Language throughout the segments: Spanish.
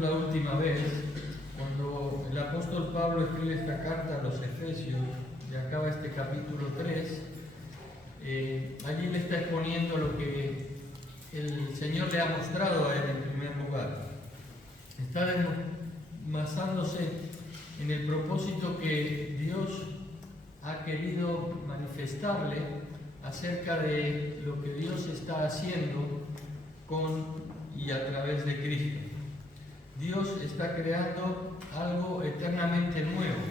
la última vez, cuando el apóstol Pablo escribe esta carta a los Efesios y acaba este capítulo 3, allí le está exponiendo lo que el Señor le ha mostrado a él en primer lugar. Está basándose en el propósito que Dios ha querido manifestarle acerca de lo que Dios está haciendo con y a través de Cristo. Dios está creando algo eternamente nuevo.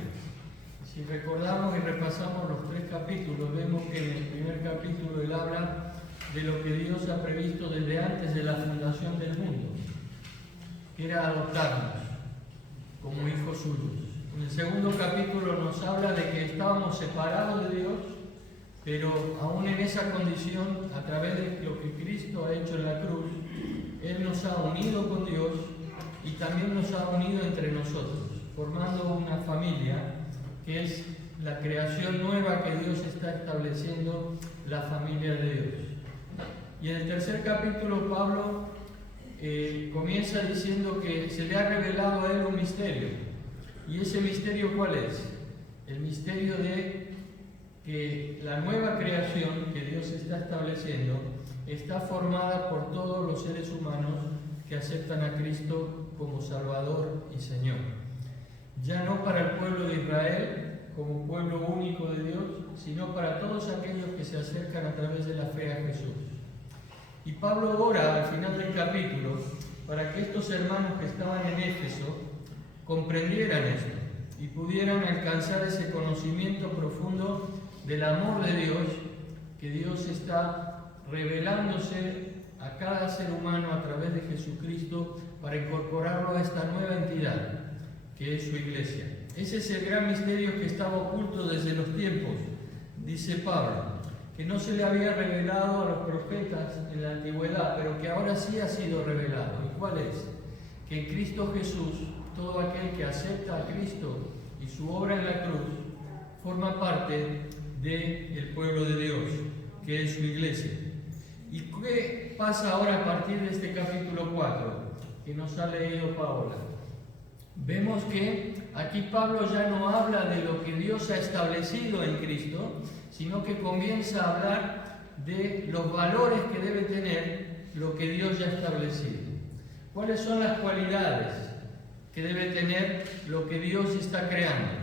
Si recordamos y repasamos los 3 capítulos, vemos que en el primer capítulo él habla de lo que Dios ha previsto desde antes de la fundación del mundo, que era adoptarnos como hijos suyos. En el segundo capítulo nos habla de que estábamos separados de Dios, pero aún en esa condición, a través de lo que Cristo ha hecho en la cruz, Él nos ha unido con Dios y también nos ha unido entre nosotros, formando una familia que es la creación nueva que Dios está estableciendo, la familia de Dios. Y en el tercer capítulo Pablo comienza diciendo que se le ha revelado a él un misterio. ¿Y ese misterio cuál es? El misterio de que la nueva creación que Dios está estableciendo está formada por todos los seres humanos que aceptan a Cristo como Salvador y Señor. Ya no para el pueblo de Israel como pueblo único de Dios, sino para todos aquellos que se acercan a través de la fe a Jesús. Y Pablo ora al final del capítulo para que estos hermanos que estaban en Éfeso comprendieran esto y pudieran alcanzar ese conocimiento profundo del amor de Dios, que Dios está revelándose a cada ser humano a través de Jesucristo para incorporarlo a esta nueva entidad que es su iglesia. Ese es el gran misterio que estaba oculto desde los tiempos, dice Pablo, que no se le había revelado a los profetas en la antigüedad, pero que ahora sí ha sido revelado. ¿Y cuál es? Que en Cristo Jesús, todo aquel que acepta a Cristo y su obra en la cruz, forma parte del pueblo de Dios, que es su iglesia. ¿Y qué pasa ahora a partir de este capítulo 4, que nos ha leído Paola? Vemos que aquí Pablo ya no habla de lo que Dios ha establecido en Cristo, sino que comienza a hablar de los valores que debe tener lo que Dios ya ha establecido. ¿Cuáles son las cualidades que debe tener lo que Dios está creando?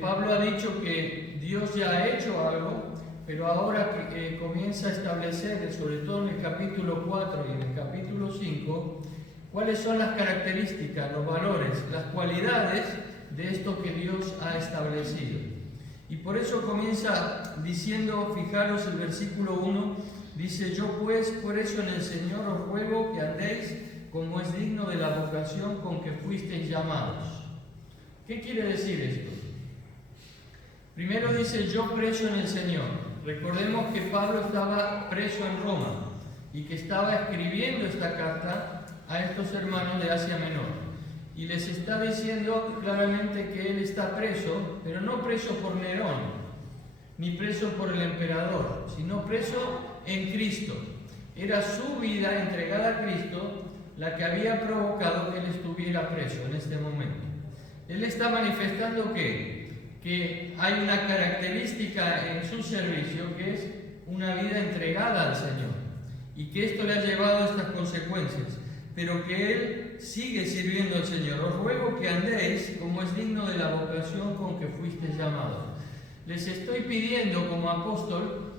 Pablo ha dicho que Dios ya ha hecho algo, pero ahora que comienza a establecer, sobre todo en el capítulo 4 y en el capítulo 5, cuáles son las características, los valores, las cualidades de esto que Dios ha establecido. Y por eso comienza diciendo, fijaros el versículo 1, dice: yo pues, por eso en el Señor os ruego que andéis como es digno de la vocación con que fuisteis llamados. ¿Qué quiere decir esto? Primero dice: yo preso en el Señor. Recordemos que Pablo estaba preso en Roma y que estaba escribiendo esta carta a estos hermanos de Asia Menor. Y les está diciendo claramente que él está preso, pero no preso por Nerón, ni preso por el emperador, sino preso en Cristo. Era su vida entregada a Cristo la que había provocado que él estuviera preso en este momento. Él está manifestando que hay una característica en su servicio que es una vida entregada al Señor y que esto le ha llevado a estas consecuencias, pero que él sigue sirviendo al Señor. Os ruego que andéis como es digno de la vocación con que fuisteis llamados. Les estoy pidiendo como apóstol,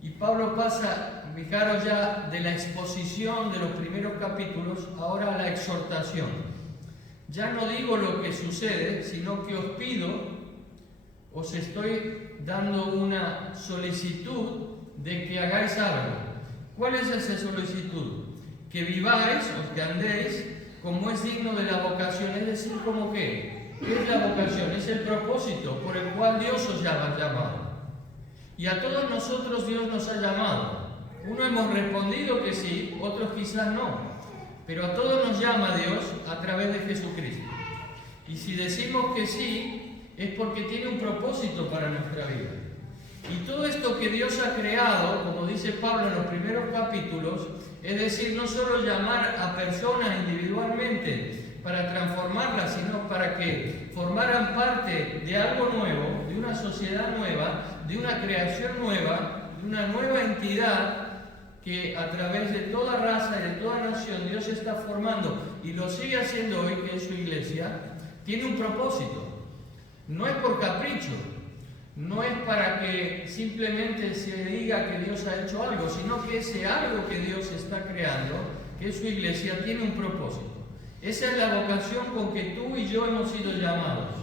y Pablo pasa, fijaros ya, de la exposición de los primeros capítulos ahora a la exhortación. Ya no digo lo que sucede, sino que os pido, os estoy dando una solicitud de que hagáis algo. ¿Cuál es esa solicitud? Que viváis, o que andéis, como es digno de la vocación, es decir, ¿cómo qué? ¿Qué es la vocación? Es el propósito por el cual Dios os ha llamado. Y a todos nosotros Dios nos ha llamado. Unos hemos respondido que sí, otros quizás no. Pero a todos nos llama Dios a través de Jesucristo. Y si decimos que sí, es porque tiene un propósito para nuestra vida. Y todo esto que Dios ha creado, como dice Pablo en los primeros capítulos, es decir, no solo llamar a personas individualmente para transformarlas, sino para que formaran parte de algo nuevo, de una sociedad nueva, de una creación nueva, de una nueva entidad que a través de toda raza y de toda nación Dios está formando y lo sigue haciendo hoy, que es su iglesia, tiene un propósito. No es por capricho, no es para que simplemente se diga que Dios ha hecho algo, sino que ese algo que Dios está creando, que es su iglesia, tiene un propósito. Esa es la vocación con que tú y yo hemos sido llamados.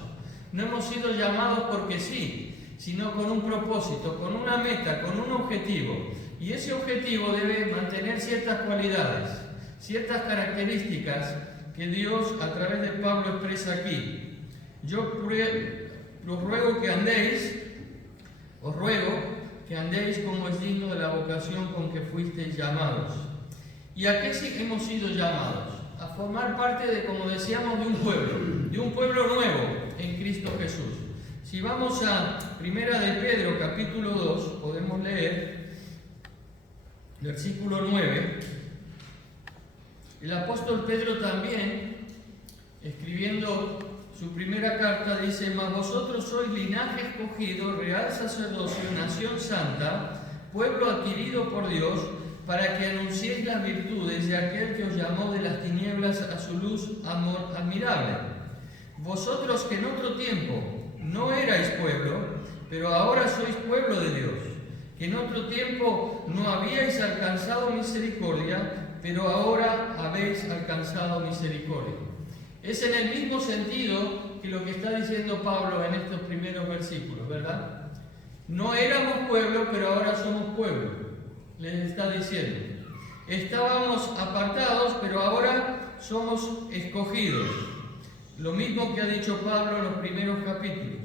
No hemos sido llamados porque sí, sino con un propósito, con una meta, con un objetivo. Y ese objetivo debe mantener ciertas cualidades, ciertas características que Dios a través de Pablo expresa aquí. Yo os ruego que andéis como es digno de la vocación con que fuisteis llamados. ¿Y a qué sí hemos sido llamados? A formar parte de, como decíamos, de un pueblo nuevo en Cristo Jesús. Si vamos a Primera de Pedro, capítulo 2, podemos leer versículo 9. El apóstol Pedro también, escribiendo su primera carta, dice: mas vosotros sois linaje escogido, real sacerdocio, nación santa, pueblo adquirido por Dios, para que anunciéis las virtudes de aquel que os llamó de las tinieblas a su luz admirable. Vosotros que en otro tiempo no erais pueblo, pero ahora sois pueblo de Dios, que en otro tiempo no habíais alcanzado misericordia, pero ahora habéis alcanzado misericordia. Es en el mismo sentido que lo que está diciendo Pablo en estos primeros versículos, ¿verdad? No éramos pueblo, pero ahora somos pueblo, les está diciendo. Estábamos apartados, pero ahora somos escogidos. Lo mismo que ha dicho Pablo en los primeros capítulos.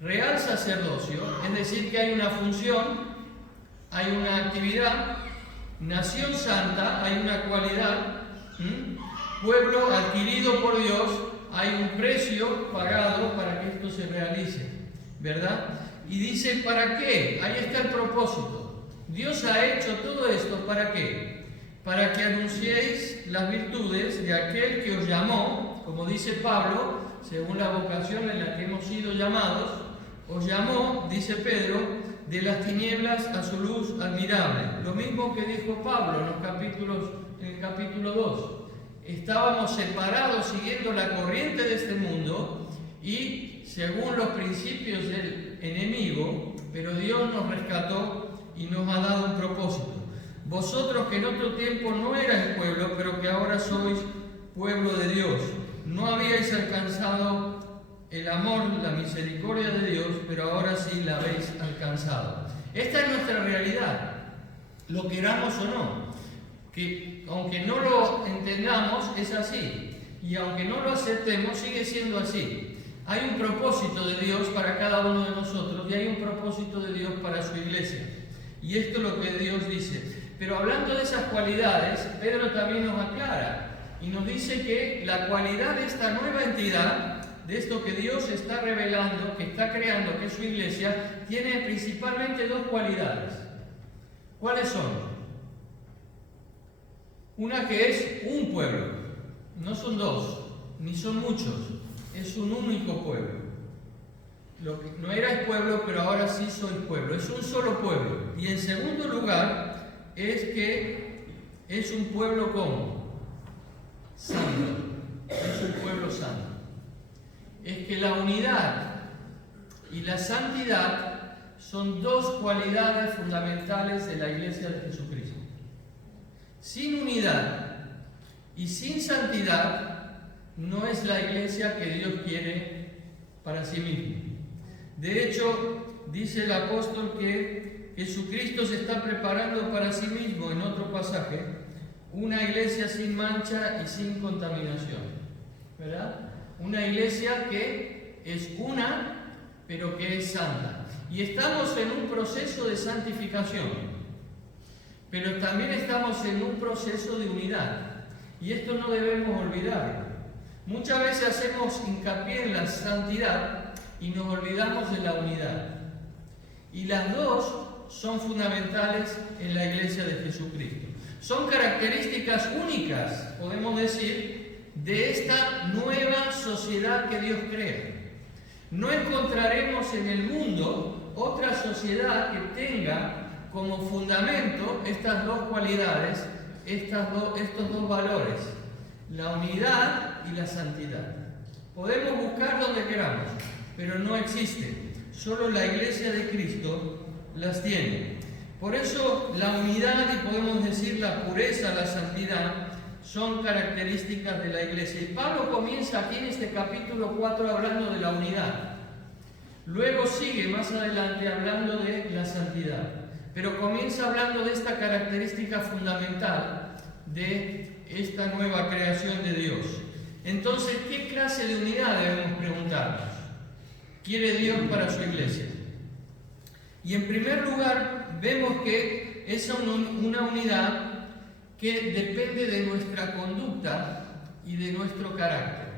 Real sacerdocio, es decir, que hay una función, hay una actividad. Nación santa, hay una cualidad. Pueblo adquirido por Dios, hay un precio pagado para que esto se realice, ¿verdad? Y dice, ¿para qué? Ahí está el propósito. Dios ha hecho todo esto, ¿para qué? Para que anunciéis las virtudes de aquel que os llamó, como dice Pablo, según la vocación en la que hemos sido llamados, os llamó, dice Pedro, de las tinieblas a su luz admirable. Lo mismo que dijo Pablo en el capítulo 2. Estábamos separados siguiendo la corriente de este mundo y según los principios del enemigo, pero Dios nos rescató y nos ha dado un propósito. Vosotros que en otro tiempo no erais pueblo, pero que ahora sois pueblo de Dios, no habíais alcanzado el amor, la misericordia de Dios, pero ahora sí la habéis alcanzado. Esta es nuestra realidad, lo queramos o no, que aunque no lo entendamos es así, y aunque no lo aceptemos sigue siendo así. Hay un propósito de Dios para cada uno de nosotros y hay un propósito de Dios para su iglesia. Y esto es lo que Dios dice. Pero hablando de esas cualidades, Pedro también nos aclara y nos dice que la cualidad de esta nueva entidad, de esto que Dios está revelando, que está creando, que es su iglesia, tiene principalmente dos cualidades. ¿Cuáles son? Una que es un pueblo, no son dos, ni son muchos, es un único pueblo. No erais pueblo, pero ahora sí sois pueblo, es un solo pueblo. Y en segundo lugar, es que es un pueblo como santo, es un pueblo santo. Es que la unidad y la santidad son dos cualidades fundamentales de la iglesia de Jesucristo. Sin unidad y sin santidad no es la iglesia que Dios quiere para sí mismo. De hecho, dice el apóstol que Jesucristo se está preparando para sí mismo, en otro pasaje, una iglesia sin mancha y sin contaminación, ¿verdad? Una iglesia que es una, pero que es santa. Y estamos en un proceso de santificación, pero también estamos en un proceso de unidad. Y esto no debemos olvidarlo. Muchas veces hacemos hincapié en la santidad y nos olvidamos de la unidad. Y las dos son fundamentales en la iglesia de Jesucristo. Son características únicas, podemos decir, de esta nueva sociedad que Dios crea. No encontraremos en el mundo otra sociedad que tenga como fundamento estas dos cualidades, estos dos valores, la unidad y la santidad. Podemos buscar donde queramos, pero no existen. Solo la iglesia de Cristo las tiene. Por eso la unidad y podemos decir la pureza, la santidad, son características de la iglesia. Y Pablo comienza aquí en este capítulo 4 hablando de la unidad. Luego sigue más adelante hablando de la santidad. Pero comienza hablando de esta característica fundamental de esta nueva creación de Dios. Entonces, ¿qué clase de unidad debemos preguntarnos? ¿Quiere Dios para su iglesia? Y en primer lugar, vemos que es una unidad que depende de nuestra conducta y de nuestro carácter.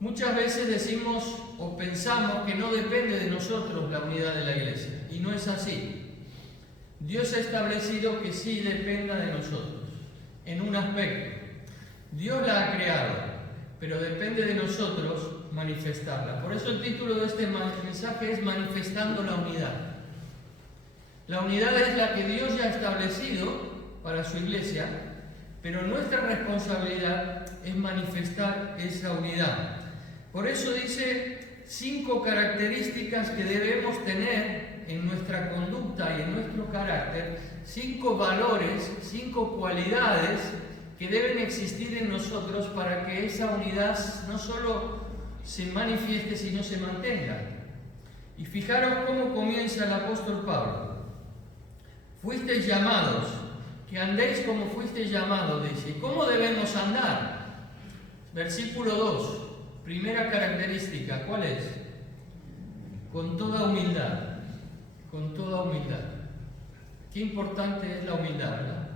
Muchas veces decimos o pensamos que no depende de nosotros la unidad de la iglesia, y no es así. Dios ha establecido que sí dependa de nosotros, en un aspecto. Dios la ha creado, pero depende de nosotros manifestarla. Por eso el título de este mensaje es Manifestando la Unidad. La unidad es la que Dios ya ha establecido para su iglesia, pero nuestra responsabilidad es manifestar esa unidad. Por eso dice 5 características que debemos tener en nuestra conducta y en nuestro carácter, 5 valores, 5 cualidades que deben existir en nosotros para que esa unidad no solo se manifieste, sino se mantenga. Y fijaros cómo comienza el apóstol Pablo. Fuisteis llamados, que andéis como fuisteis llamados, dice. ¿Cómo debemos andar? Versículo 2, primera característica, ¿cuál es? Con toda humildad, con toda humildad. Qué importante es la humildad, ¿verdad?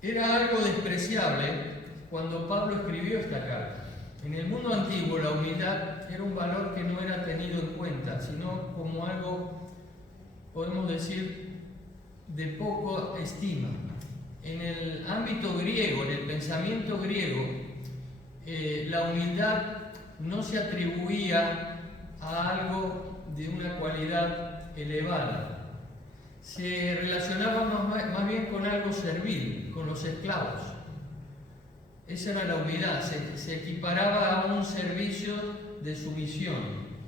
Era algo despreciable cuando Pablo escribió esta carta. En el mundo antiguo la humildad era un valor que no era tenido en cuenta, sino como algo, podemos decir, de poca estima. En el ámbito griego, en el pensamiento griego, la humildad no se atribuía a algo de una cualidad elevada. Se relacionaba más bien con algo servil, con los esclavos. Esa era la humildad, se equiparaba a un servicio de sumisión,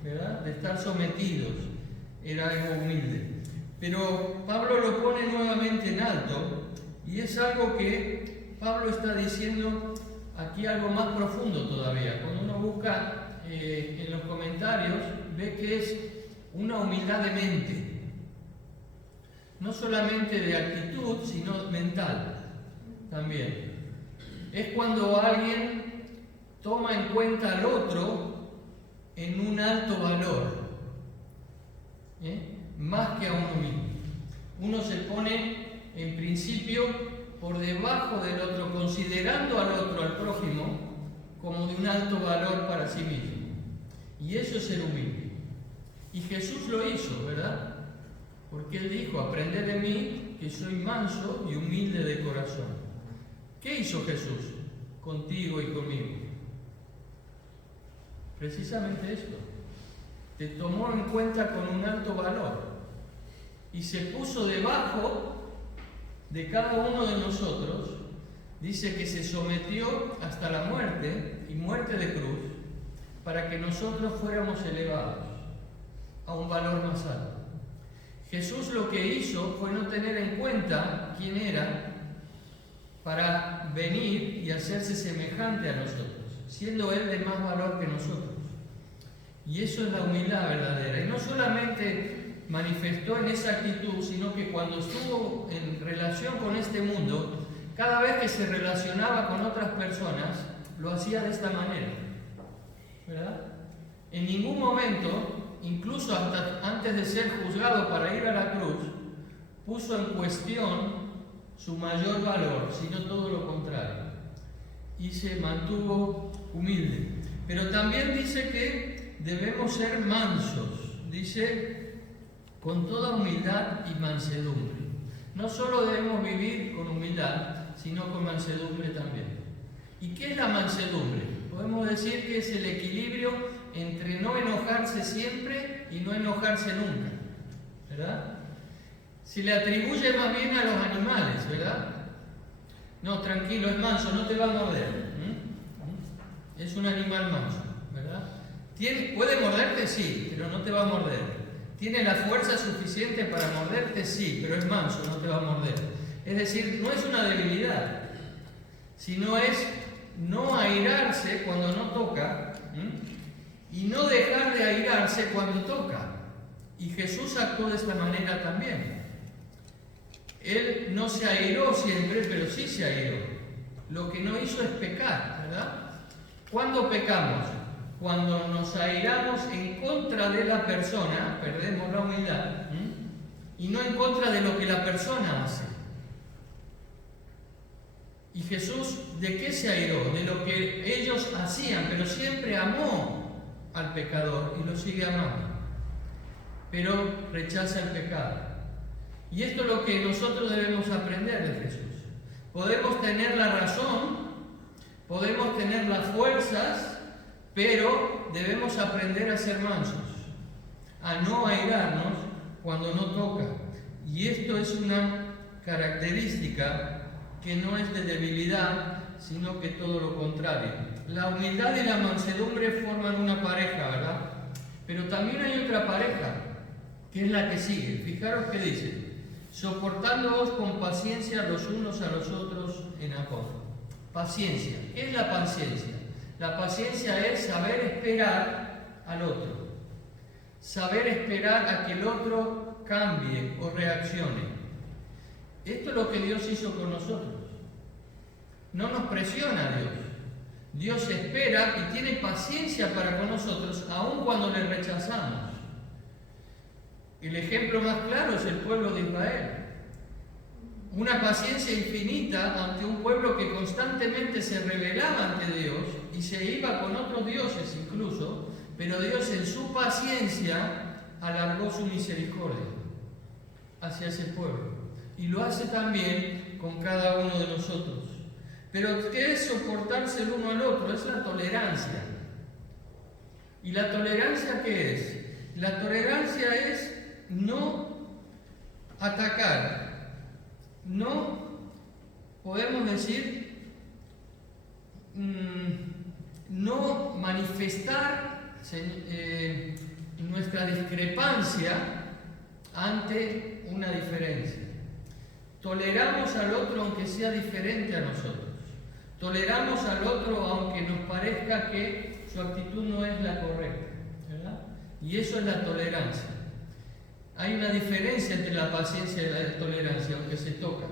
¿verdad? De estar sometidos, era algo humilde. Pero Pablo lo pone nuevamente en alto, y es algo que Pablo está diciendo aquí algo más profundo todavía. Cuando uno busca en los comentarios, ve que es una humildad de mente. No solamente de actitud, sino mental también. Es cuando alguien toma en cuenta al otro en un alto valor, más que a uno mismo. Uno se pone en principio por debajo del otro, considerando al otro, al prójimo, como de un alto valor para sí mismo. Y eso es ser humilde. Y Jesús lo hizo, ¿verdad? Porque Él dijo, aprended de mí, que soy manso y humilde de corazón. ¿Qué hizo Jesús contigo y conmigo? Precisamente esto. Te tomó en cuenta con un alto valor y se puso debajo de cada uno de nosotros. Dice que se sometió hasta la muerte, y muerte de cruz, para que nosotros fuéramos elevados a un valor más alto. Jesús lo que hizo fue no tener en cuenta quién era para venir y hacerse semejante a nosotros, siendo Él de más valor que nosotros. Y eso es la humildad verdadera. Y no solamente manifestó en esa actitud, sino que cuando estuvo en relación con este mundo, cada vez que se relacionaba con otras personas, lo hacía de esta manera, ¿verdad? En ningún momento, incluso hasta antes de ser juzgado para ir a la cruz, puso en cuestión su mayor valor, sino todo lo contrario. Y se mantuvo humilde. Pero también dice que debemos ser mansos, dice, con toda humildad y mansedumbre. No solo debemos vivir con humildad, sino con mansedumbre también. ¿Y qué es la mansedumbre? Podemos decir que es el equilibrio entre no enojarse siempre y no enojarse nunca, ¿verdad? Se le atribuye más bien a los animales, ¿verdad? No, tranquilo, es manso, no te va a morder. Es un animal manso, ¿verdad? ¿Puede morderte? Sí, pero no te va a morder. ¿Tiene la fuerza suficiente para morderte? Sí, pero es manso, no te va a morder. Es decir, no es una debilidad, sino es no airarse cuando no toca, y no dejar de airarse cuando toca. Y Jesús actuó de esta manera también. Él no se airó siempre, pero sí se airó. Lo que no hizo es pecar, ¿verdad? ¿Cuándo pecamos? Cuando nos airamos en contra de la persona, perdemos la humildad, y no en contra de lo que la persona hace. Y Jesús, ¿de qué se airó? De lo que ellos hacían, pero siempre amó al pecador y lo sigue amando. Pero rechaza el pecado. Y esto es lo que nosotros debemos aprender de Jesús. Podemos tener la razón, podemos tener las fuerzas, pero debemos aprender a ser mansos, a no airarnos cuando no toca. Y esto es una característica que no es de debilidad, sino que todo lo contrario. La humildad y la mansedumbre forman una pareja, ¿verdad? Pero también hay otra pareja, que es la que sigue. Fijaros que dice: soportándoos con paciencia los unos a los otros en amor. Paciencia. ¿Qué es la paciencia? La paciencia es saber esperar al otro. Saber esperar a que el otro cambie o reaccione. Esto es lo que Dios hizo con nosotros. No nos presiona Dios. Dios espera y tiene paciencia para con nosotros, aun cuando le rechazamos. El ejemplo más claro es el pueblo de Israel. Una paciencia infinita ante un pueblo que constantemente se rebelaba ante Dios y se iba con otros dioses incluso, pero Dios en su paciencia alargó su misericordia hacia ese pueblo. Y lo hace también con cada uno de nosotros. Pero ¿qué es soportarse el uno al otro? Es la tolerancia. ¿Y la tolerancia qué es? La tolerancia es no atacar, no podemos decir, no manifestar nuestra discrepancia ante una diferencia. Toleramos al otro aunque sea diferente a nosotros. Toleramos al otro aunque nos parezca que su actitud no es la correcta, ¿verdad? Y eso es la tolerancia. Hay una diferencia entre la paciencia y la tolerancia, aunque se tocan.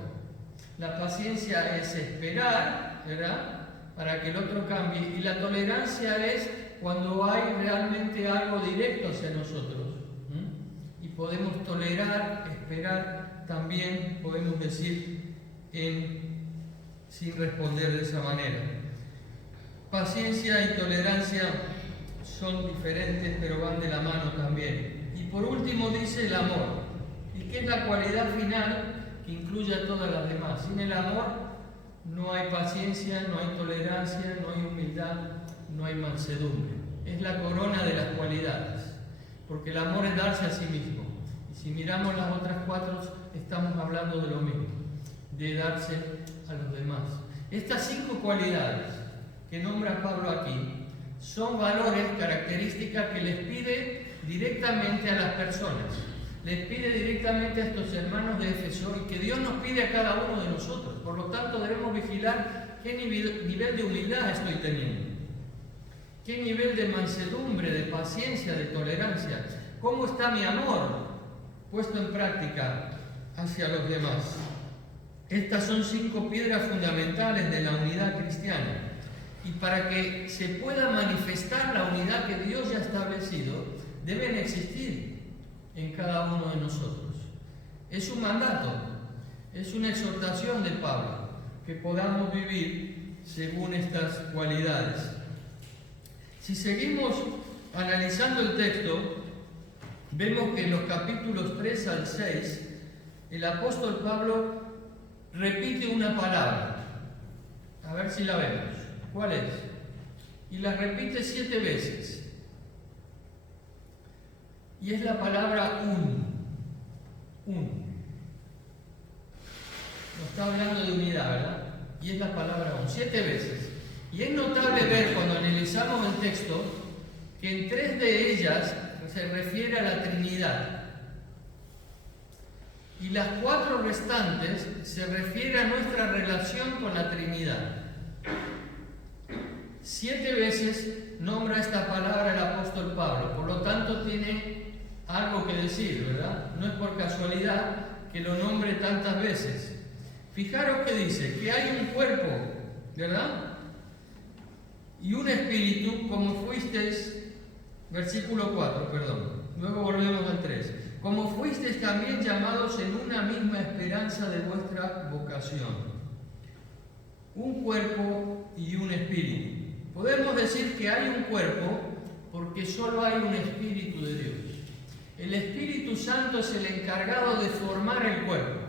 La paciencia es esperar, ¿verdad?, para que el otro cambie, y la tolerancia es cuando hay realmente algo directo hacia nosotros. Y podemos tolerar, esperar, también podemos decir sin responder de esa manera. Paciencia y tolerancia son diferentes, pero van de la mano también. Y por último dice el amor, y que es la cualidad final que incluye a todas las demás. Sin el amor no hay paciencia, no hay tolerancia, no hay humildad, no hay mansedumbre. Es la corona de las cualidades, porque el amor es darse a sí mismo. Y si miramos las otras cuatro, estamos hablando de lo mismo, de darse a los demás. Estas 5 cualidades que nombra Pablo aquí son valores, características que les pide directamente a las personas, les pide directamente a estos hermanos de Éfeso, y que Dios nos pide a cada uno de nosotros. Por lo tanto, debemos vigilar qué nivel de humildad estoy teniendo, qué nivel de mansedumbre, de paciencia, de tolerancia, cómo está mi amor puesto en práctica hacia los demás. Estas son 5 piedras fundamentales de la unidad cristiana. Y para que se pueda manifestar la unidad que Dios ya ha establecido, deben existir en cada uno de nosotros. Es un mandato, es una exhortación de Pablo, que podamos vivir según estas cualidades. Si seguimos analizando el texto, vemos que en los capítulos 3 al 6, el apóstol Pablo repite una palabra. A ver si la vemos. ¿Cuál es? Y la repite 7 veces. Y es la palabra un. Nos está hablando de unidad, ¿verdad? Y es la palabra 7 veces. Y es notable ver cuando analizamos el texto que en 3 de ellas se refiere a la Trinidad. Y las 4 restantes se refiere a nuestra relación con la Trinidad. 7 veces nombra esta palabra el apóstol Pablo, por lo tanto tiene algo que decir, ¿verdad? No es por casualidad que lo nombre tantas veces. Fijaros que dice que hay un cuerpo, ¿verdad? Y un espíritu, como fuisteis, versículo 4, perdón, luego volvemos al 3. Como fuisteis también llamados en una misma esperanza de vuestra vocación. Un cuerpo y un espíritu. Podemos decir que hay un cuerpo porque solo hay un Espíritu de Dios. El Espíritu Santo es el encargado de formar el cuerpo.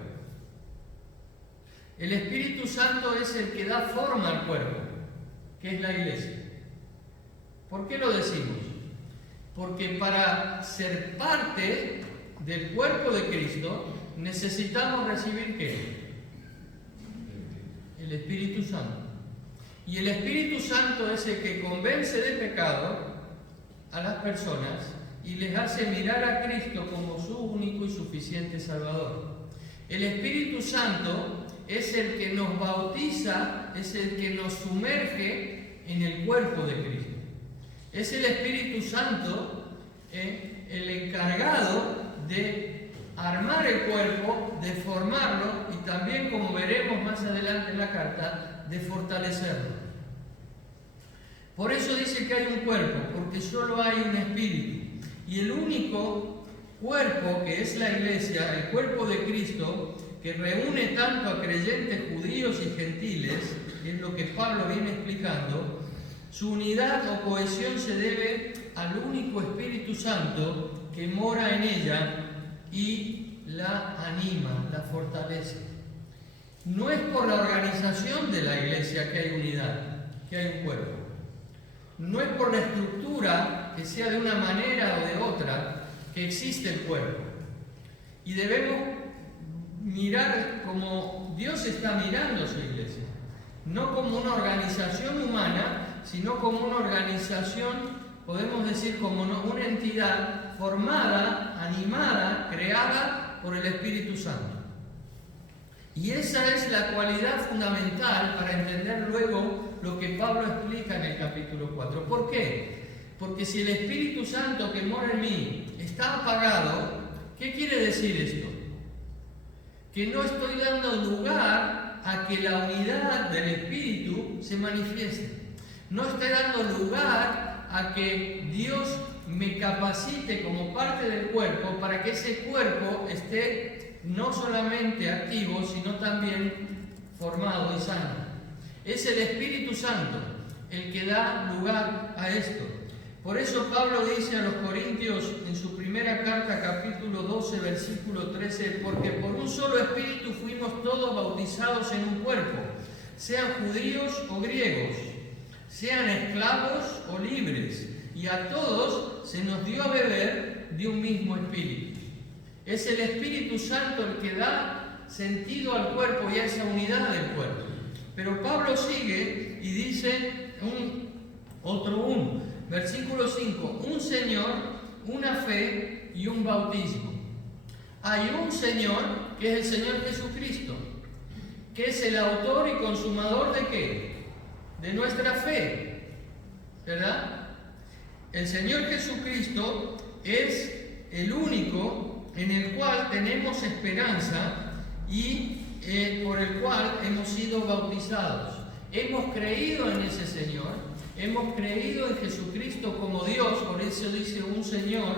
El Espíritu Santo es el que da forma al cuerpo, que es la iglesia. ¿Por qué lo decimos? Porque para ser parte del cuerpo de Cristo necesitamos recibir ¿qué? El Espíritu Santo. Y el Espíritu Santo es el que convence de pecado a las personas y les hace mirar a Cristo como su único y suficiente Salvador. El Espíritu Santo es el que nos bautiza, es el que nos sumerge en el cuerpo de Cristo. Es el Espíritu Santo el encargado de armar el cuerpo, de formarlo y también, como veremos más adelante en la carta, de fortalecerlo. Por eso dice que hay un cuerpo, porque solo hay un espíritu. Y el único cuerpo que es la iglesia, el cuerpo de Cristo, que reúne tanto a creyentes judíos y gentiles, que es lo que Pablo viene explicando, su unidad o cohesión se debe al único Espíritu Santo que mora en ella y la anima, la fortalece. No es por la organización de la iglesia que hay unidad, que hay un cuerpo. No es por la estructura, que sea de una manera o de otra, que existe el cuerpo. Y debemos mirar como Dios está mirando a su iglesia. No como una organización humana, sino como una organización, podemos decir, como una entidad formada, animada, creada por el Espíritu Santo. Y esa es la cualidad fundamental para entender luego lo que Pablo explica en el capítulo 4. ¿Por qué? Porque si el Espíritu Santo que mora en mí está apagado, ¿qué quiere decir esto? Que no estoy dando lugar a que la unidad del Espíritu se manifieste. No estoy dando lugar a que Dios me capacite como parte del cuerpo para que ese cuerpo esté no solamente activo, sino también formado y sano. Es el Espíritu Santo el que da lugar a esto. Por eso Pablo dice a los Corintios en su primera carta, capítulo 12, versículo 13, porque por un solo Espíritu fuimos todos bautizados en un cuerpo, sean judíos o griegos, sean esclavos o libres, y a todos se nos dio a beber de un mismo Espíritu. Es el Espíritu Santo el que da sentido al cuerpo y a esa unidad del cuerpo. Pero Pablo sigue y dice versículo 5, un Señor, una fe y un bautismo. Hay un Señor que es el Señor Jesucristo, que es el autor y consumador ¿de qué? De nuestra fe, ¿verdad? El Señor Jesucristo es el único en el cual tenemos esperanza y por el cual hemos sido bautizados. Hemos creído en ese Señor, hemos creído en Jesucristo como Dios, por eso dice un Señor,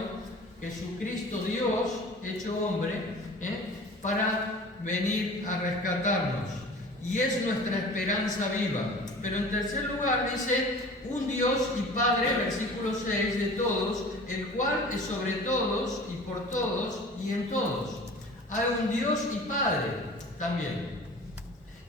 Jesucristo Dios, hecho hombre, para venir a rescatarnos. Y es nuestra esperanza viva. Pero en tercer lugar dice, un Dios y Padre, versículo 6, de todos, el cual es sobre todos y por todos y en todos. Hay un Dios y Padre también.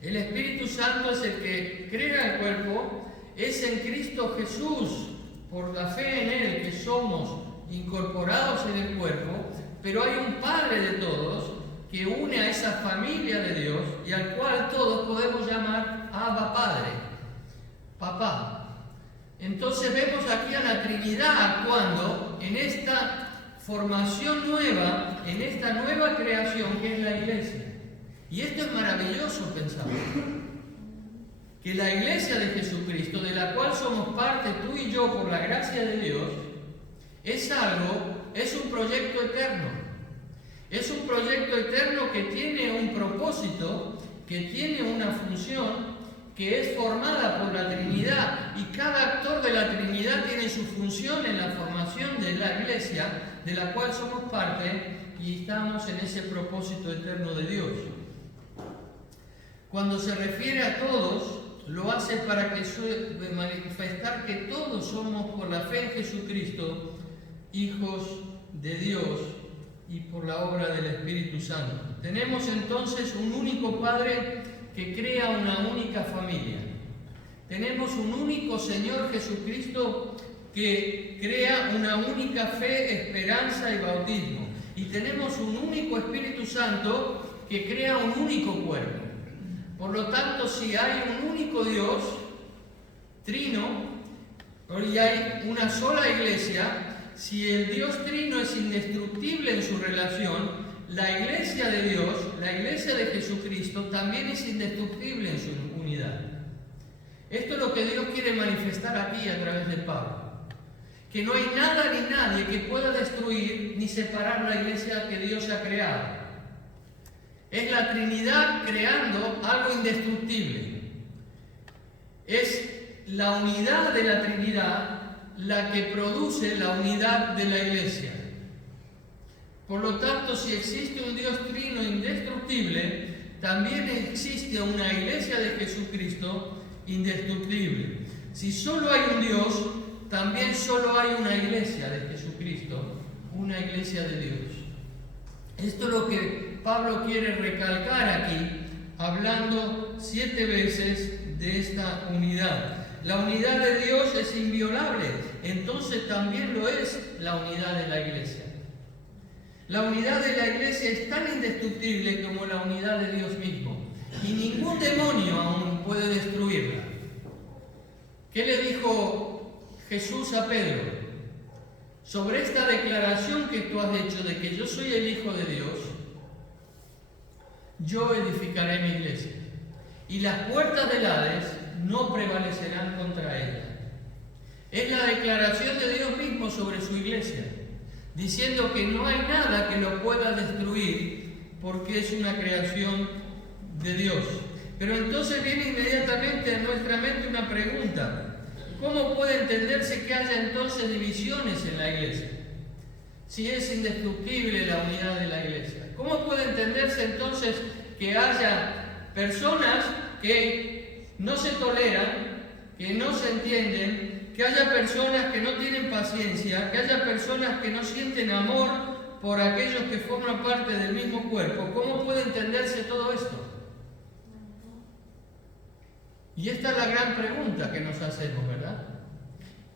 El Espíritu Santo es el que crea el cuerpo, es en Cristo Jesús, por la fe en Él, que somos incorporados en el cuerpo, pero hay un Padre de todos que une a esa familia de Dios y al cual todos podemos llamar Abba Padre, Papá. Entonces vemos aquí a la Trinidad actuando en esta formación nueva, en esta nueva creación que es la Iglesia. Y esto es maravilloso pensar. Que la Iglesia de Jesucristo, de la cual somos parte tú y yo por la gracia de Dios, es un proyecto eterno. Es un proyecto eterno que tiene un propósito, que tiene una función, que es formada por la Trinidad. Y cada actor de la Trinidad tiene su función en la formación de la Iglesia, de la cual somos parte y estamos en ese propósito eterno de Dios. Cuando se refiere a todos, lo hace para manifestar que todos somos, por la fe en Jesucristo, hijos de Dios y por la obra del Espíritu Santo. Tenemos entonces un único Padre que crea una única familia. Tenemos un único Señor Jesucristo que crea una única fe, esperanza y bautismo. Y tenemos un único Espíritu Santo que crea un único cuerpo. Por lo tanto, si hay un único Dios, trino, y hay una sola iglesia, si el Dios trino es indestructible en su relación, la iglesia de Dios, la iglesia de Jesucristo, también es indestructible en su unidad. Esto es lo que Dios quiere manifestar aquí a través de Pablo. Que no hay nada ni nadie que pueda destruir ni separar la iglesia que Dios ha creado. Es la Trinidad creando algo indestructible. Es la unidad de la Trinidad la que produce la unidad de la Iglesia. Por lo tanto, si existe un Dios trino indestructible, también existe una Iglesia de Jesucristo indestructible. Si solo hay un Dios, también solo hay una Iglesia de Jesucristo, una Iglesia de Dios. Esto es lo que Pablo quiere recalcar aquí, hablando 7 veces de esta unidad. La unidad de Dios es inviolable, entonces también lo es la unidad de la Iglesia. La unidad de la Iglesia es tan indestructible como la unidad de Dios mismo, y ningún demonio aún puede destruirla. ¿Qué le dijo Jesús a Pedro? Sobre esta declaración que tú has hecho de que yo soy el Hijo de Dios, yo edificaré mi iglesia, y las puertas del Hades no prevalecerán contra ella. Es la declaración de Dios mismo sobre su iglesia, diciendo que no hay nada que lo pueda destruir porque es una creación de Dios. Pero entonces viene inmediatamente a nuestra mente una pregunta. ¿Cómo puede entenderse que haya entonces divisiones en la iglesia? Si es indestructible la unidad de la iglesia. ¿Cómo puede entenderse entonces que haya personas que no se toleran, que no se entienden, que haya personas que no tienen paciencia, que haya personas que no sienten amor por aquellos que forman parte del mismo cuerpo? ¿Cómo puede entenderse todo esto? Y esta es la gran pregunta que nos hacemos, ¿verdad?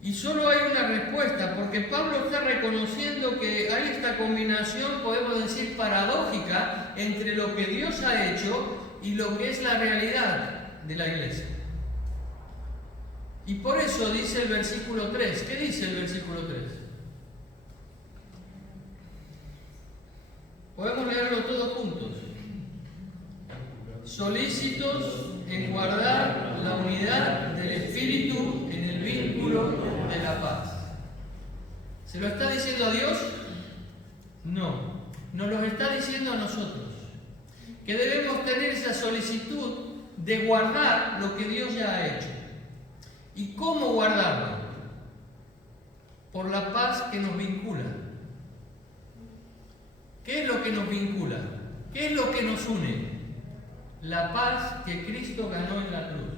Y solo hay una respuesta, porque Pablo está reconociendo que hay esta combinación, podemos decir, paradójica entre lo que Dios ha hecho y lo que es la realidad de la iglesia. Y por eso dice el versículo 3. ¿Qué dice el versículo 3? Podemos leerlo todos juntos. Solícitos en guardar la unidad del Espíritu en el vínculo de la paz. ¿Se lo está diciendo a Dios? No, nos lo está diciendo a nosotros. Que debemos tener esa solicitud de guardar lo que Dios ya ha hecho. ¿Y cómo guardarlo? Por la paz que nos vincula. ¿Qué es lo que nos vincula? ¿Qué es lo que nos une? La paz que Cristo ganó en la cruz.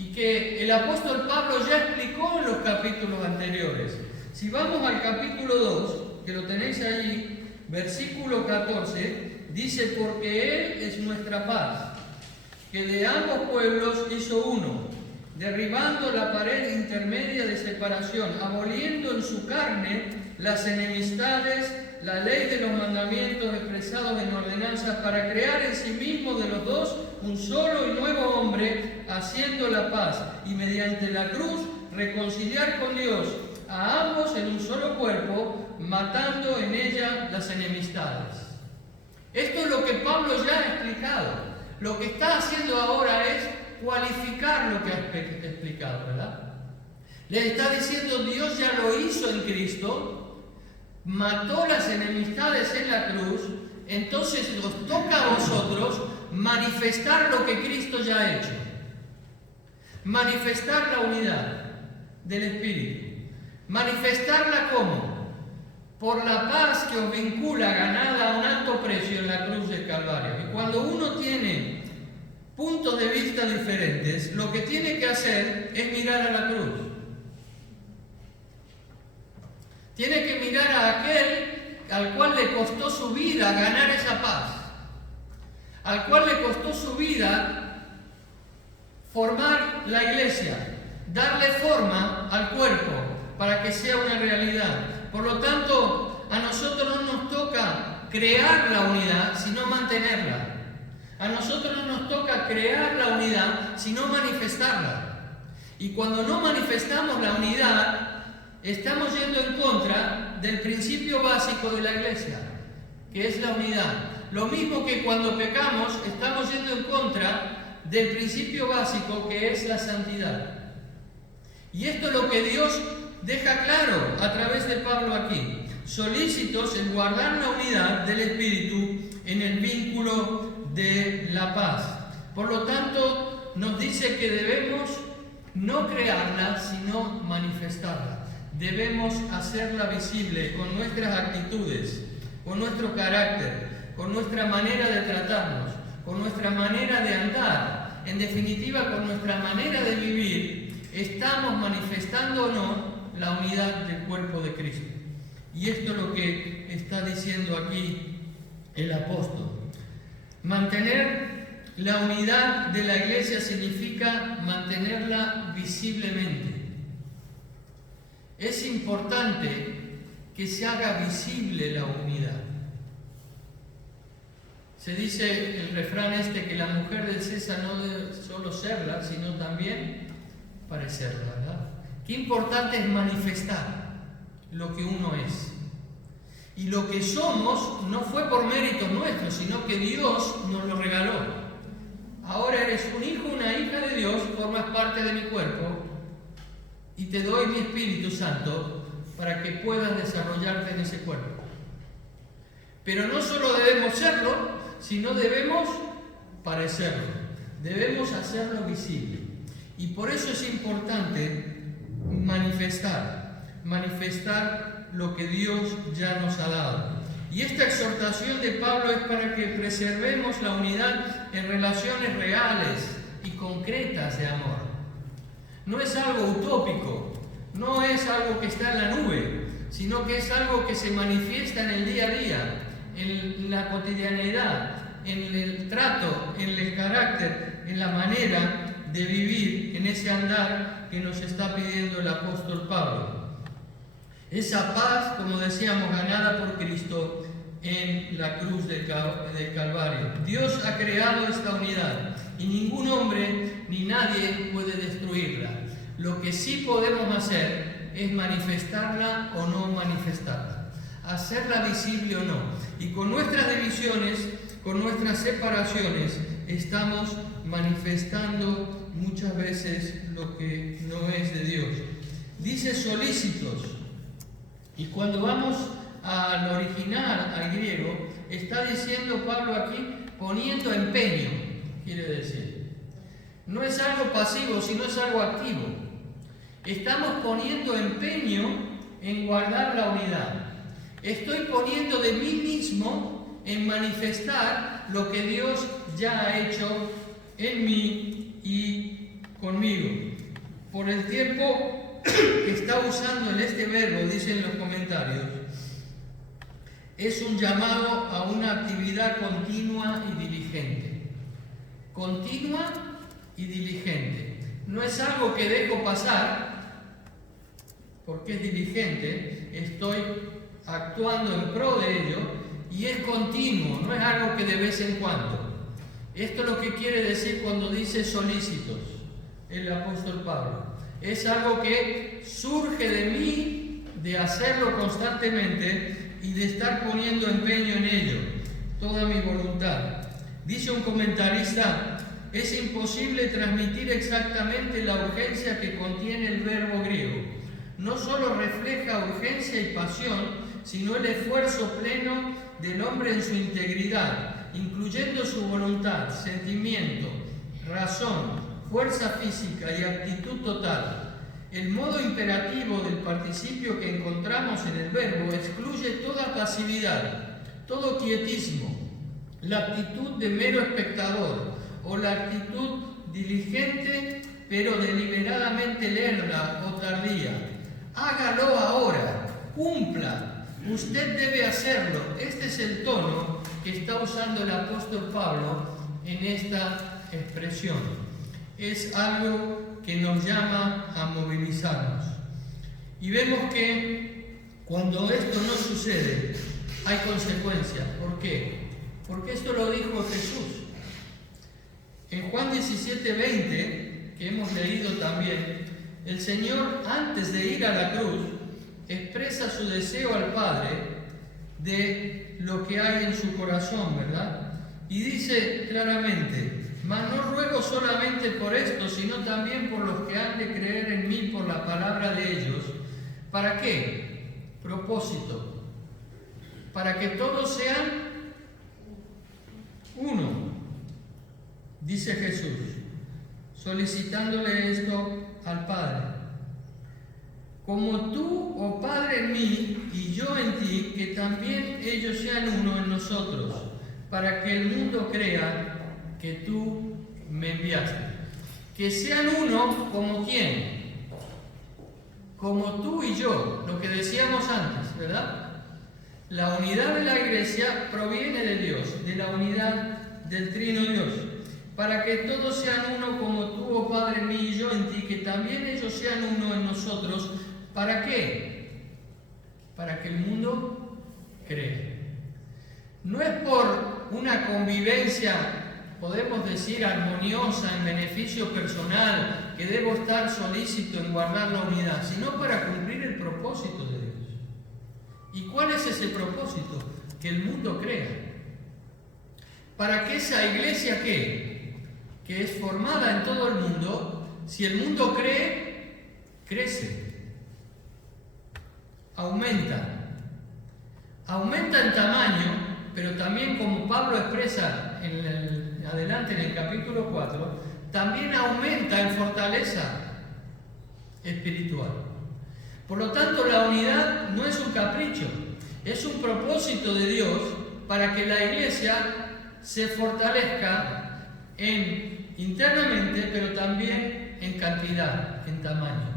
y que el apóstol Pablo ya explicó en los capítulos anteriores. Si vamos al capítulo 2, que lo tenéis allí, versículo 14, dice: porque Él es nuestra paz, que de ambos pueblos hizo uno, derribando la pared intermedia de separación, aboliendo en su carne las enemistades, la ley de los mandamientos expresados en ordenanzas, para crear en sí mismo de los dos un solo y nuevo hombre, haciendo la paz, y mediante la cruz reconciliar con Dios a ambos en un solo cuerpo, matando en ella las enemistades. Esto es lo que Pablo ya ha explicado. Lo que está haciendo ahora es cualificar lo que ha explicado, ¿verdad? Le está diciendo: Dios ya lo hizo en Cristo, mató las enemistades en la cruz, entonces nos toca a vosotros manifestar lo que Cristo ya ha hecho. Manifestar la unidad del Espíritu. Manifestarla ¿cómo? Por la paz que os vincula, ganada a un alto precio en la cruz del Calvario. Y cuando uno tiene puntos de vista diferentes, lo que tiene que hacer es mirar a la cruz. Tiene que mirar a aquel al cual le costó su vida ganar esa paz, al cual le costó su vida formar la iglesia, darle forma al cuerpo para que sea una realidad. Por lo tanto, a nosotros no nos toca crear la unidad, sino mantenerla. A nosotros no nos toca crear la unidad, sino manifestarla. Y cuando no manifestamos la unidad, estamos yendo en contra del principio básico de la iglesia, que es la unidad. Lo mismo que cuando pecamos, estamos yendo en contra del principio básico, que es la santidad. Y esto es lo que Dios deja claro a través de Pablo aquí: solícitos en guardar la unidad del Espíritu en el vínculo de la paz. Por lo tanto, nos dice que debemos no crearla, sino manifestarla. Debemos hacerla visible con nuestras actitudes, con nuestro carácter, con nuestra manera de tratarnos, con nuestra manera de andar, en definitiva con nuestra manera de vivir. Estamos manifestando o no la unidad del cuerpo de Cristo. Y esto es lo que está diciendo aquí el apóstol. Mantener la unidad de la iglesia significa mantenerla visiblemente. Es importante que se haga visible la unidad. Se dice el refrán que la mujer del César no debe solo serla, sino también parecerla, ¿verdad? Qué importante es manifestar lo que uno es. Y lo que somos no fue por méritos nuestros, sino que Dios nos lo regaló. Ahora eres un hijo, una hija de Dios, formas parte de mi cuerpo, y te doy mi Espíritu Santo para que puedas desarrollarte en ese cuerpo. Pero no solo debemos serlo, sino debemos parecerlo. Debemos hacerlo visible. Y por eso es importante manifestar lo que Dios ya nos ha dado. Y esta exhortación de Pablo es para que preservemos la unidad en relaciones reales y concretas de amor. No es algo utópico, no es algo que está en la nube, sino que es algo que se manifiesta en el día a día, en la cotidianidad, en el trato, en el carácter, en la manera de vivir, en ese andar que nos está pidiendo el apóstol Pablo. Esa paz, como decíamos, ganada por Cristo en la cruz del Calvario. Dios ha creado esta unidad y ningún hombre ni nadie puede destruirla. Lo que sí podemos hacer es manifestarla o no manifestarla, hacerla visible o no. Y con nuestras divisiones, con nuestras separaciones, estamos manifestando muchas veces lo que no es de Dios. Dice solícitos. Y cuando vamos al original, al griego, está diciendo Pablo aquí poniendo empeño, quiere decir. No es algo pasivo, sino es algo activo. Estamos poniendo empeño en guardar la unidad. Estoy poniendo de mí mismo en manifestar lo que Dios ya ha hecho en mí y conmigo. Por el tiempo que está usando en este verbo, dicen los comentarios, es un llamado a una actividad continua y diligente. Continua y diligente. No es algo que dejo pasar, porque es diligente, estoy actuando en pro de ello, y es continuo, no es algo que de vez en cuando. Esto es lo que quiere decir cuando dice solícitos el apóstol Pablo. Es algo que surge de mí, de hacerlo constantemente y de estar poniendo empeño en ello, toda mi voluntad. Dice un comentarista, es imposible transmitir exactamente la urgencia que contiene el verbo griego. No solo refleja urgencia y pasión, sino el esfuerzo pleno del hombre en su integridad, incluyendo su voluntad, sentimiento, razón, fuerza física y actitud total. El modo imperativo del participio que encontramos en el verbo excluye toda pasividad, todo quietismo, la actitud de mero espectador o la actitud diligente pero deliberadamente lerda o tardía. Hágalo ahora, cumpla, usted debe hacerlo. Este es el tono que está usando el apóstol Pablo en esta expresión. Es algo que nos llama a movilizarnos. Y vemos que cuando esto no sucede, hay consecuencias. ¿Por qué? Porque esto lo dijo Jesús. En Juan 17:20, que hemos leído también, el Señor, antes de ir a la cruz, expresa su deseo al Padre de lo que hay en su corazón, ¿verdad? Y dice claramente, mas no ruego solamente por esto, sino también por los que han de creer en mí por la palabra de ellos. ¿Para qué? Propósito. Para que todos sean uno, dice Jesús, solicitándole esto al Padre. Como tú, oh Padre, en mí y yo en ti, que también ellos sean uno en nosotros, para que el mundo crea que tú me enviaste. Que sean uno como quién, como tú y yo, lo que decíamos antes, ¿verdad? La unidad de la iglesia proviene de Dios, de la unidad del Trino Dios, para que todos sean uno como tú, oh Padre, en mí y yo en ti, que también ellos sean uno en nosotros. ¿Para qué? Para que el mundo crea. No es por una convivencia, podemos decir, armoniosa, en beneficio personal, que debo estar solícito en guardar la unidad, sino para cumplir el propósito de Dios. ¿Y cuál es ese propósito? Que el mundo crea. Para que esa iglesia que es formada en todo el mundo, si el mundo cree, crece. Aumenta en tamaño, pero también, como Pablo expresa adelante en el capítulo 4, también aumenta en fortaleza espiritual. Por lo tanto, la unidad no es un capricho, es un propósito de Dios para que la iglesia se fortalezca internamente, pero también en cantidad, en tamaño.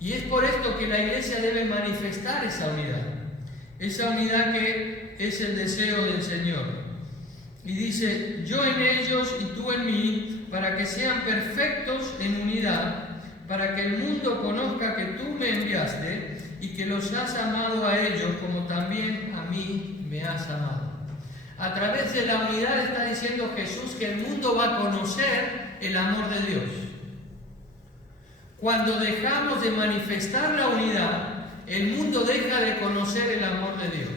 Y es por esto que la iglesia debe manifestar esa unidad que es el deseo del Señor. Y dice, yo en ellos y tú en mí, para que sean perfectos en unidad, para que el mundo conozca que tú me enviaste y que los has amado a ellos como también a mí me has amado. A través de la unidad está diciendo Jesús que el mundo va a conocer el amor de Dios. Cuando dejamos de manifestar la unidad, el mundo deja de conocer el amor de Dios.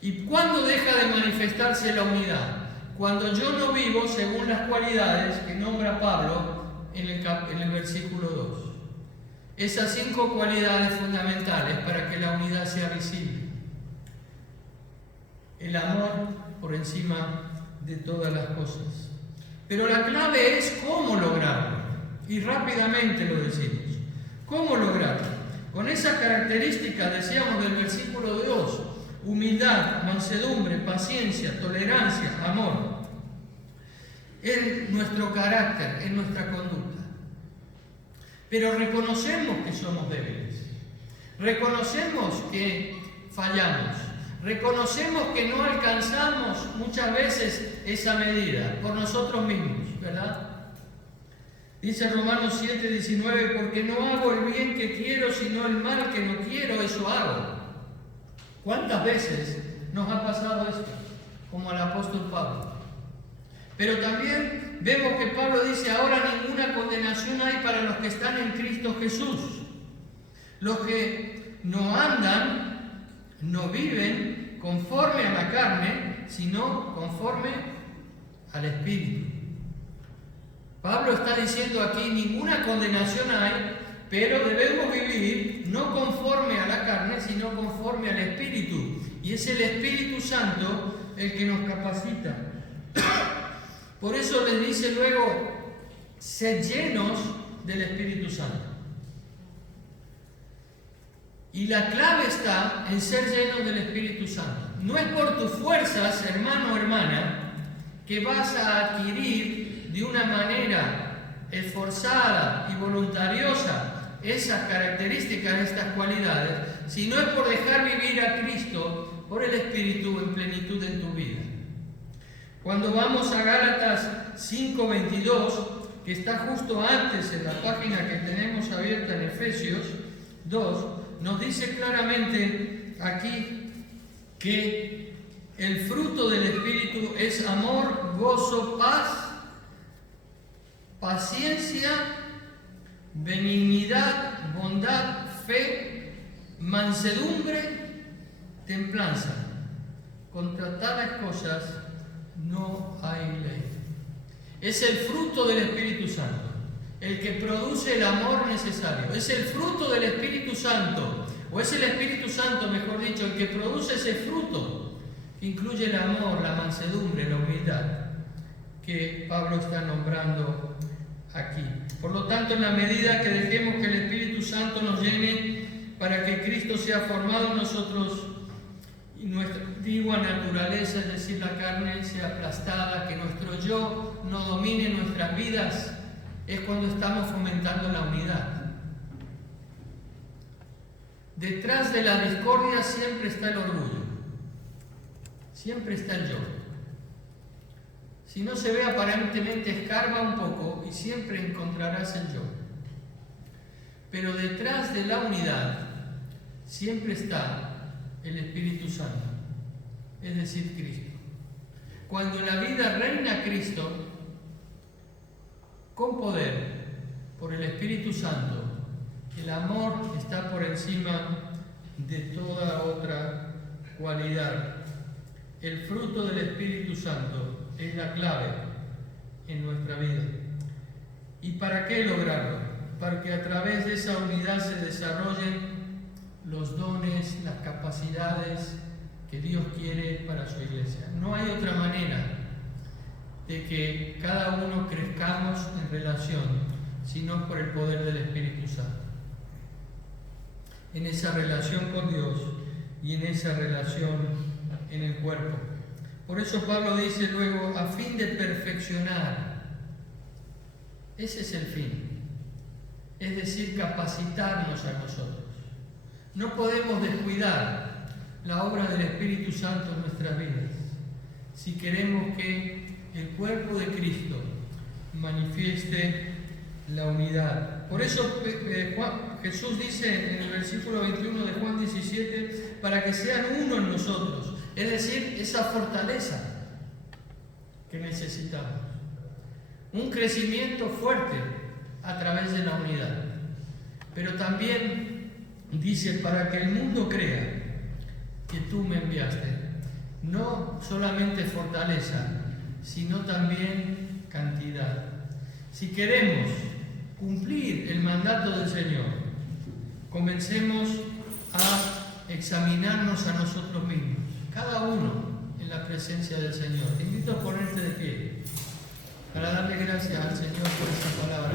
¿Y cuándo deja de manifestarse la unidad? Cuando yo no vivo según las cualidades que nombra Pablo en el versículo 2. Esas 5 cualidades fundamentales para que la unidad sea visible. El amor por encima de todas las cosas. Pero la clave es cómo lograrlo. Y rápidamente lo decimos. ¿Cómo lograrlo? Con esa característica, decíamos del versículo 2, humildad, mansedumbre, paciencia, tolerancia, amor. en nuestro carácter, en nuestra conducta. Pero reconocemos que somos débiles, reconocemos que fallamos, reconocemos que no alcanzamos muchas veces esa medida por nosotros mismos, ¿verdad? Dice Romanos 7:19, porque no hago el bien que quiero, sino el mal que no quiero, eso hago. ¿Cuántas veces nos ha pasado esto? Como al apóstol Pablo. Pero también vemos que Pablo dice, ahora ninguna condenación hay para los que están en Cristo Jesús. Los que no andan, no viven conforme a la carne, sino conforme al Espíritu. Pablo está diciendo aquí, ninguna condenación hay, pero debemos vivir no conforme a la carne, sino conforme al Espíritu. Y es el Espíritu Santo el que nos capacita. Por eso les dice luego, sed llenos del Espíritu Santo. Y la clave está en ser llenos del Espíritu Santo. No es por tus fuerzas, hermano o hermana, que vas a adquirir de una manera esforzada y voluntariosa esas características, estas cualidades, sino es por dejar vivir a Cristo por el Espíritu en plenitud en tu vida. Cuando vamos a Gálatas 5:22, que está justo antes en la página que tenemos abierta en Efesios 2, nos dice claramente aquí que el fruto del Espíritu es amor, gozo, paz, paciencia, benignidad, bondad, fe, mansedumbre, templanza. Contra tales cosas no hay ley. Es el fruto del Espíritu Santo, el que produce el amor necesario. Es el fruto del Espíritu Santo, o es el Espíritu Santo, mejor dicho, el que produce ese fruto, que incluye el amor, la mansedumbre, la humildad, que Pablo está nombrando aquí. Por lo tanto, en la medida que dejemos que el Espíritu Santo nos llene para que Cristo sea formado en nosotros y nuestra antigua naturaleza, es decir, la carne, sea aplastada, que nuestro yo no domine nuestras vidas, es cuando estamos fomentando la unidad. Detrás de la discordia siempre está el orgullo, siempre está el yo. Si no se ve aparentemente, escarba un poco y siempre encontrarás el yo. Pero detrás de la unidad siempre está el Espíritu Santo, es decir, Cristo. Cuando en la vida reina Cristo, con poder, por el Espíritu Santo, el amor está por encima de toda otra cualidad. El fruto del Espíritu Santo es la clave en nuestra vida. ¿Y para qué lograrlo? Para que a través de esa unidad se desarrollen los dones, las capacidades que Dios quiere para su iglesia. No hay otra manera de que cada uno crezcamos en relación, sino por el poder del Espíritu Santo. En esa relación con Dios y en esa relación en el cuerpo. Por eso Pablo dice luego, a fin de perfeccionar. Ese es el fin. Es decir, capacitarnos a nosotros. No podemos descuidar la obra del Espíritu Santo en nuestras vidas si queremos que el cuerpo de Cristo manifieste la unidad. Por eso Jesús dice en el versículo 21 de Juan 17, para que sean uno en nosotros, es decir, esa fortaleza que necesitamos. Un crecimiento fuerte a través de la unidad. Pero también dice, para que el mundo crea que tú me enviaste. No solamente fortaleza, sino también cantidad. Si queremos cumplir el mandato del Señor, comencemos a examinarnos a nosotros mismos, cada uno en la presencia del Señor. Te invito a ponerte de pie para darle gracias al Señor por esa palabra.